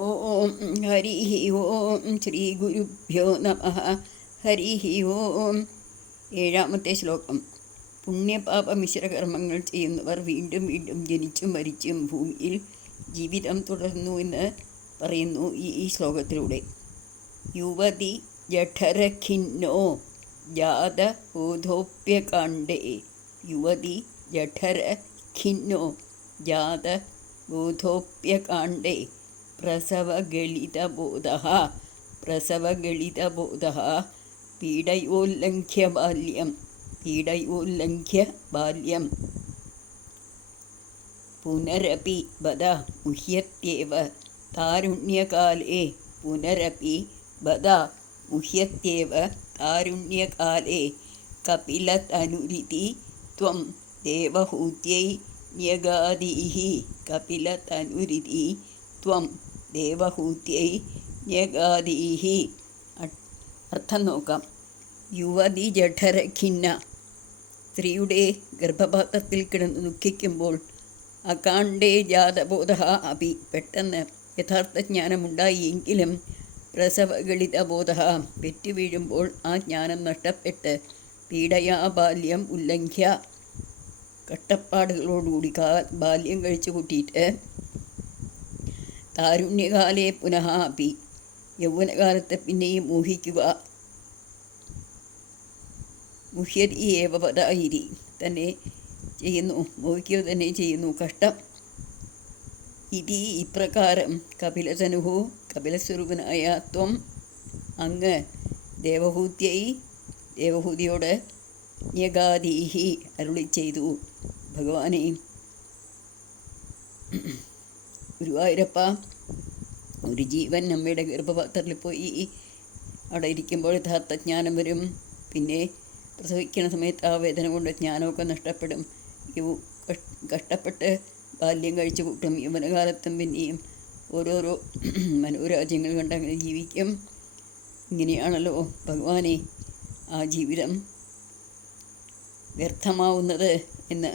ഓം ഹരി ഓം ശ്രീ ഗുരുഭ്യോ നമഃ. ഹരി ഓം. ഏഴാമത്തെ ശ്ലോകം. പുണ്യപാപ മിശ്രകർമ്മങ്ങൾ ചെയ്യുന്നവർ വീണ്ടും വീണ്ടും ജനിച്ചും മരിച്ചും ഭൂമിയിൽ ജീവിതം തുടർന്നു എന്ന് പറയുന്നു ഈ ശ്ലോകത്തിലൂടെ. യുവതി ജഠരഖിന്നോ ജാത ബോധോപ്യകാണ്ഡേ. യുവതി ജഠരഖിന്നോ ജാത ബോധോപ്യകാണ്ഡേ പ്രസവഗളിതബോധഃ പീഡയോല്ലംഘ്യ ബാല്യം പുനരപി ബദ മുഹ്യത്യേവ താരുണ്യകാലേ. കപിലതനുരിതി ത്വം ദേവഹൂത്यै ന്യഗാദീഃ. അർത്ഥം നോക്കാം. യുവതി ജഠരഖിന്ന, സ്ത്രീയുടെ ഗർഭപാത്രത്തിൽ കിടന്ന് ദുഃഖിക്കുമ്പോൾ, അകാണ്ഡേ ജാതബോധ അപി, പെട്ടെന്ന് യഥാർത്ഥ ജ്ഞാനമുണ്ടായി എങ്കിലും പ്രസവഗളിതബോധ, പെറ്റുവീഴുമ്പോൾ ആ ജ്ഞാനം നഷ്ടപ്പെട്ട് പീഡയാ ബാല്യം ഉല്ലംഘ്യ, കഷ്ടപ്പാടുകളോടുകൂടി ബാല്യം കഴിച്ചു കൂട്ടിയിട്ട് താരുണ്യകാലേ പുനഃ അപി, യൗവനകാലത്തെ പിന്നെയും മോഹിക്കുക. മുഹ്യതി ഏവ പദായിരി, തന്നെ ചെയ്യുന്നു, മോഹിക്കുക തന്നെ ചെയ്യുന്നു, കഷ്ടം. ഇതി, ഇപ്രകാരം കപിലതനുഹു, കപിലസ്വരൂപനായ ത്വം, അങ്ങ് ദേവഹൂതിയോട് ന്യഗാദീഹി, അരുളി ചെയ്തു. ഭഗവാനെ, ഗുരുവായൂരപ്പ, ഒരു ജീവൻ അമ്മയുടെ ഗർഭപാത്രത്തിൽ പോയി അവിടെ ഇരിക്കുമ്പോൾ യഥാർത്ഥ ജ്ഞാനം വരും. പിന്നെ പ്രസവിക്കുന്ന സമയത്ത് ആ വേദന കൊണ്ട് ജ്ഞാനമൊക്കെ നഷ്ടപ്പെടും. കഷ്ടപ്പെട്ട് ബാല്യം കഴിച്ചു കൂട്ടും. യൗവനകാലത്തും പിന്നെയും ഓരോരോ മനോരാജ്യങ്ങൾ കണ്ട് അങ്ങനെ ജീവിക്കും. ഇങ്ങനെയാണല്ലോ ഭഗവാനെ ആ ജീവിതം വ്യർത്ഥമാവുന്നത് എന്ന്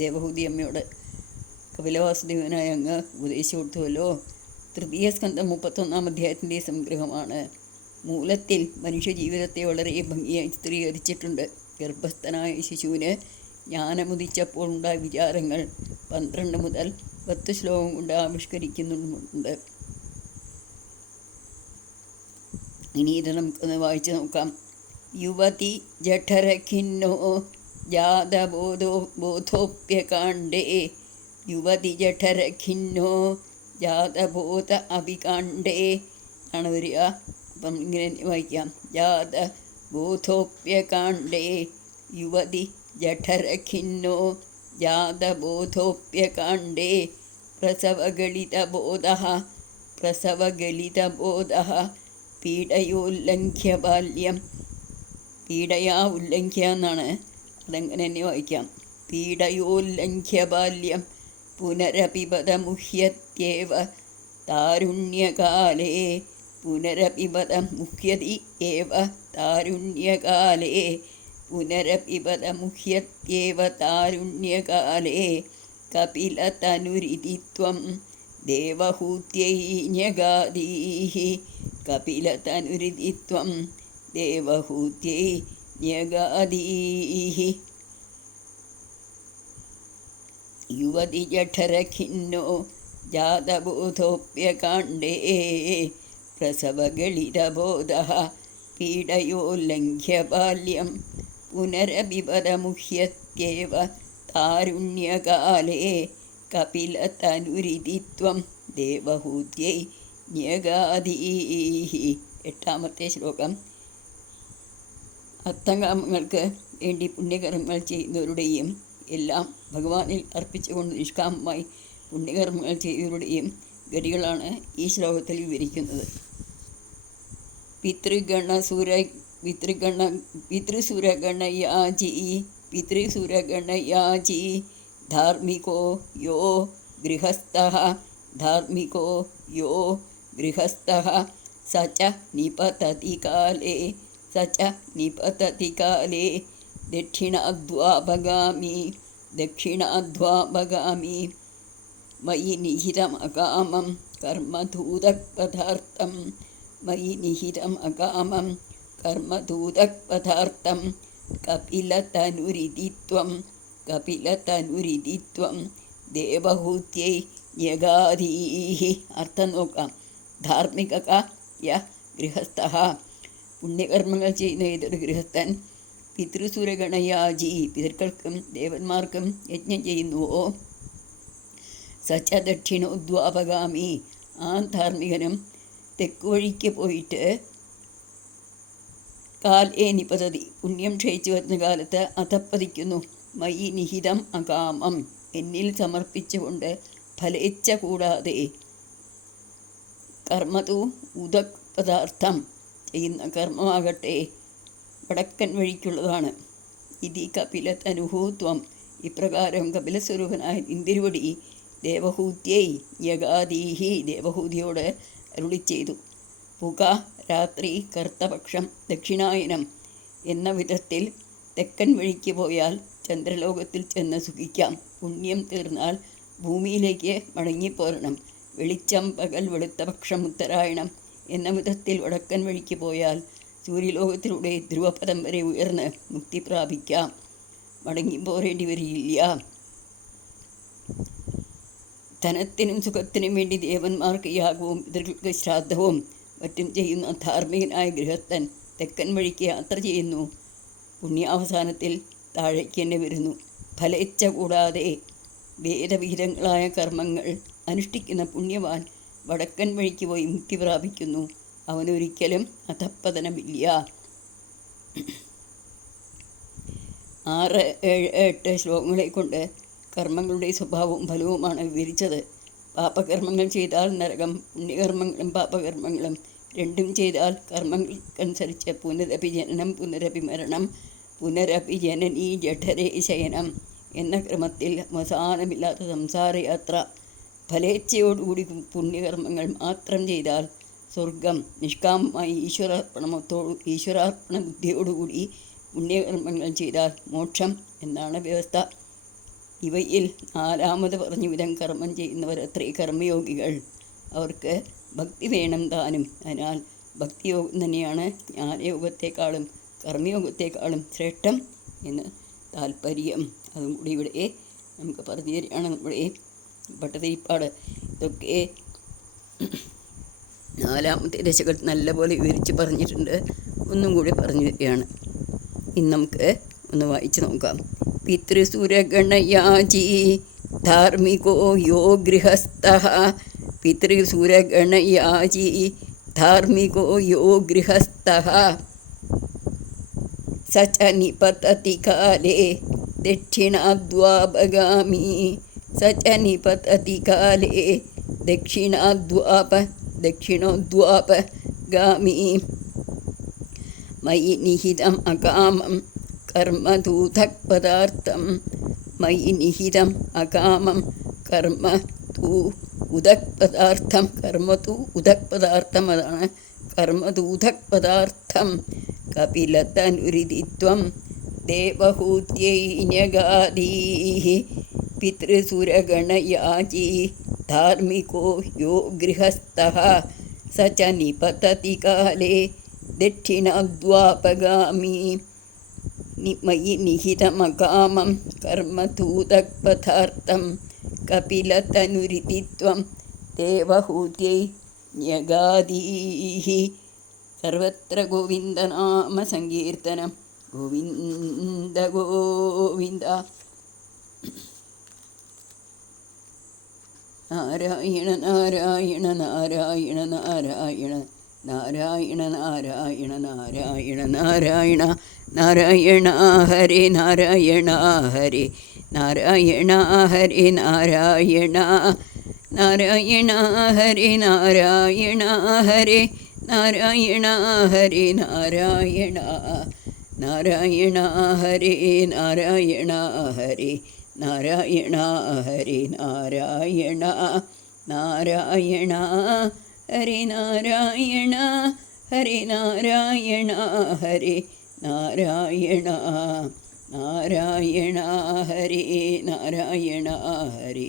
ദേവഹൂതി അമ്മയോട് കപിലവാസുദേവനായ അങ്ങ് ഉപദേശിച്ചു കൊടുത്തുവല്ലോ. തൃതീയ സ്കന്ധം 31-ാം അധ്യായത്തിൻ്റെ സംഗ്രഹമാണ്. മൂലത്തിൽ മനുഷ്യജീവിതത്തെ വളരെ ഭംഗിയായി ചിത്രീകരിച്ചിട്ടുണ്ട്. ഗർഭസ്ഥനായ ശിശുവിന് ജ്ഞാനമുദിച്ചപ്പോൾ ഉണ്ടായ വിചാരങ്ങൾ 12 മുതൽ 10 ശ്ലോകം കൊണ്ട് ആവിഷ്കരിക്കുന്നുണ്ട്. ഇനി ഇത് നമുക്കൊന്ന് വായിച്ചു നോക്കാം. യുവതി ജഠരഖിന്നോ ജാതബോധോപ്യകാണ്ഡേ. യുവതി ജഠരഖിന്നോ ജാതബോധ അഭികാണ്ഡേ ആണ് വരിക. അപ്പം ഇങ്ങനെ വായിക്കാം. ജാതബോധോപ്യകാണ്ഡേ യുവതി ജഠരഖിന്നോ ജാതബോധോപ്യകാണ്ഡേ പ്രസവഗളിതബോധഃ പീഡയോല്ലംഘ്യ ബാല്യം. പീഡയാ ഉല്ലംഘ്യ എന്നാണ്, അതങ്ങനെ തന്നെ വായിക്കാം. പീഡയോല്ലംഘ്യ ബാല്യം പുനരപിബത മുഹ്യത്യേവ താരുണ്യകാലേ. പുനരപിബത മുഹ്യതി ഏവ താരുണ്യകാലേ കപിലതനുരിതി ത്വം ദേവഹൂത്यै ന്യഗാദീഃ. യുവതി ജഠരഖിന്നോ ജാതബോധോപ്യകാണ്ഡേ പ്രസവഗളിതബോധഃ പീഡയോല്ലംഘ്യ ബാല്യം പുനരപിബത മുഹ്യത്യേവ താരുണ്യകാലേ കപിലതനുരിതി ത്വം ദേവഹൂത്यै ന്യഗാദീഃ. 8-ാമത്തെ ശ്ലോകം. അർത്ഥകാമങ്ങൾക്ക് വേണ്ടി പുണ്യകർമ്മങ്ങൾ ചെയ്യുന്നവരുടെയും എല്ലാം ഭഗവാനിൽ അർപ്പിച്ചുകൊണ്ട് നിഷ്കാമമായി പുണ്യകർമ്മങ്ങൾ ചെയ്തവരുടെയും ഗതികളാണ് ഈ ശ്ലോകത്തിൽ വിവരിക്കുന്നത്. പിതൃസുരഗണയാജി ധാർമ്മികോ യോ ഗൃഹസ്ഥഃ സ ച നിപതതി കാലേ ദക്ഷിണാധ്വാപഗാമി മയി നിഹിതം അകാമം കർമ്മധൂതപദാർത്ഥം മയി നിഹിതം അകാമം കർമ്മധൂതപദാർത്ഥം കപിലതനുരിതിത്വം കപിലതനുരിതിത്വം ദേവഹൂത്യൈ യഗാധീഹി. അർത്ഥം നോക്കാം. ധാർമ്മിക യ ഗൃഹസ്ഥ, പുണ്യകർമ്മങ്ങൾ ചെയ്യുന്ന ഏതൊരു ഗൃഹസ്ഥൻ പിതൃസുരഗണയാജി, പിതൃക്കൾക്കും ദേവന്മാർക്കും യജ്ഞം ചെയ്യുന്നുവോ, സച്ച ദക്ഷിണോദ്വാപഗാമി, ആ ധാർമ്മികനും തെക്കുവഴിക്ക് പോയിട്ട് കാലേ നിപതതി, പുണ്യം ക്ഷയിച്ചു വരുന്ന കാലത്ത് അധപ്പതിക്കുന്നു. മയി നിഹിതം അകാമം, എന്നിൽ സമർപ്പിച്ചുകൊണ്ട് ഫലേച്ഛ കൂടാതെ. കർമ്മതു ഉദക് പദാർത്ഥം, ചെയ്യുന്ന കർമ്മമാകട്ടെ വടക്കൻ വഴിക്കുള്ളതാണ്. ഇതി കപിലതനുഹൂത്വം, ഇപ്രകാരം കപിലസ്വരൂപനായ ഇന്ദിരുവടി ദേവഹൂത്യൈ യഗാദീഹി, ദേവഹൂതിയോട് അരുളി ചെയ്തു. പുക രാത്രി കർത്തപക്ഷം ദക്ഷിണായനം എന്ന വിധത്തിൽ തെക്കൻ വഴിക്ക് പോയാൽ ചന്ദ്രലോകത്തിൽ ചെന്ന് സുഖിക്കാം. പുണ്യം തീർന്നാൽ ഭൂമിയിലേക്ക് മടങ്ങിപ്പോരണം. വെളിച്ചം പകൽ വെളുത്തപക്ഷം ഉത്തരായണം എന്ന വിധത്തിൽ വടക്കൻ വഴിക്ക് പോയാൽ സൂര്യലോകത്തിലൂടെ ധ്രുവപദം വരെ ഉയർന്ന് മുക്തി പ്രാപിക്കാം. മടങ്ങിപ്പോരേണ്ടി വരില്ല. ധനത്തിനും സുഖത്തിനും വേണ്ടി ദേവന്മാർക്ക് യാഗവും പിതൃകൾക്ക് ശ്രാദ്ധവും മറ്റും ചെയ്യുന്ന ധാർമ്മികനായ ഗൃഹസ്ഥൻ തെക്കൻ വഴിക്ക് യാത്ര ചെയ്യുന്നു. പുണ്യാവസാനത്തിൽ താഴേക്ക് തന്നെ വരുന്നു. ഫലേച്ഛ കൂടാതെ വേദവിഹിതങ്ങളായ കർമ്മങ്ങൾ അനുഷ്ഠിക്കുന്ന പുണ്യവാൻ വടക്കൻ വഴിക്ക് പോയി മുക്തി പ്രാപിക്കുന്നു. അവനൊരിക്കലും അധപ്പതനമില്ല. 6, 7, 8 ശ്ലോകങ്ങളെ കൊണ്ട് കർമ്മങ്ങളുടെ സ്വഭാവവും ഫലവുമാണ് വിവരിച്ചത്. പാപകർമ്മങ്ങൾ ചെയ്താൽ നരകം, പുണ്യകർമ്മങ്ങളും പാപകർമ്മങ്ങളും രണ്ടും ചെയ്താൽ കർമ്മങ്ങൾക്കനുസരിച്ച് പുനരപി ജനനം, പുനരപി മരണം, പുനരപി ജനനീ ജഠരേ ശയനം എന്ന ക്രമത്തിൽ അവസാനമില്ലാത്ത സംസാരയാത്ര. ഫലേച്ഛയോടുകൂടി പുണ്യകർമ്മങ്ങൾ മാത്രം ചെയ്താൽ സ്വർഗം, നിഷ്കാമമായി ഈശ്വരാർപ്പണ ബുദ്ധിയോടുകൂടി പുണ്യകർമ്മങ്ങൾ ചെയ്താൽ മോക്ഷം എന്നാണ് വ്യവസ്ഥ. ഇവയിൽ 4ാമത് പറഞ്ഞ വിധം കർമ്മം ചെയ്യുന്നവരത്രേ കർമ്മയോഗികൾ. അവർക്ക് ഭക്തി വേണം താനും. അതിനാൽ ഭക്തിയോഗം തന്നെയാണ് ജ്ഞാനയോഗത്തെക്കാളും കർമ്മയോഗത്തെക്കാളും ശ്രേഷ്ഠം എന്ന് താല്പര്യം. അതും കൂടി ഇവിടെ നമുക്ക് പറഞ്ഞു തരികയാണ് നമ്മുടെ ഭട്ടതിരിപ്പാട്. ഇതൊക്കെ 4ാമത്തെ ദശകത്തിൽ നല്ലപോലെ വിവരിച്ച് പറഞ്ഞിട്ടുണ്ട്. ഒന്നും കൂടി പറഞ്ഞു തരികയാണ്. ഇന്ന് നമുക്ക് ഒന്ന് വായിച്ച് നോക്കാം. പിതൃസുരഗണയാജി ധാർമ്മികോ യോ ഗൃഹസ്ഥഃ, പിതൃസുരഗണയാജി ധാർമ്മികോ യോ ഗൃഹസ്ഥഃ, സ ച നിപതതി കാലേ ദക്ഷിണാദ്വാപഗാമി, സ ച നിപതതി കാലേ ദക്ഷിണോദ്വാപഗാമി. മയി നിഹിതം അകാമം കർമ്മധൂതക് പദാർത്ഥം, മയി നിഹിതം അകാമം കർമ്മധൂ ഉദക് പദാർത്ഥം. കർമ്മധൂ ഉദക് പദാർത്ഥം, അതാണ് കർമ്മധൂതക് പദാർത്ഥം. കപിലതനുരിതിത്വം ദേവഹൂത്യൈ ന്യഗാദീഹി, പിതൃസുരഗണയാജി ധാർമ്മികോ യോ ഗൃഹസ്ഥഃ, സ ച നിപതതി കാലേ ദക്ഷിണാദ്വാപഗാമി. മയി നിഹിതമകാമം കർമ്മധൂതക് പദാർത്ഥം കപിലതനുരിതിത്വം ദേവഹൂത്യൈ ന്യഗാദീഹി. സർവത്ര ഗോവിന്ദനാമ സങ്കീർത്തനം. ഗോവിന്ദ ഗോവിന്ദ. നാരായണ നാരായണ നാരായണ നാരായണ നാരായണ നാരായണ നാരായണ നാരായണ നാരായണ ഹരേ നാരായണ ഹരേ നാരായണ ഹരേ നാരായണ നാരായണ ഹരേ നാരായണ ഹരേ നാരായണ ഹരേ നാരായണ നാരായണ ഹരേ നാരായണ ഹരേ നാരായണ ഹരേ നാരായണ നാരായണ ഹരേ നാരായണ ഹരേ നാരായണ ഹരേ നാരായണ നാരായണ ഹരേ നാരായണ ഹരേ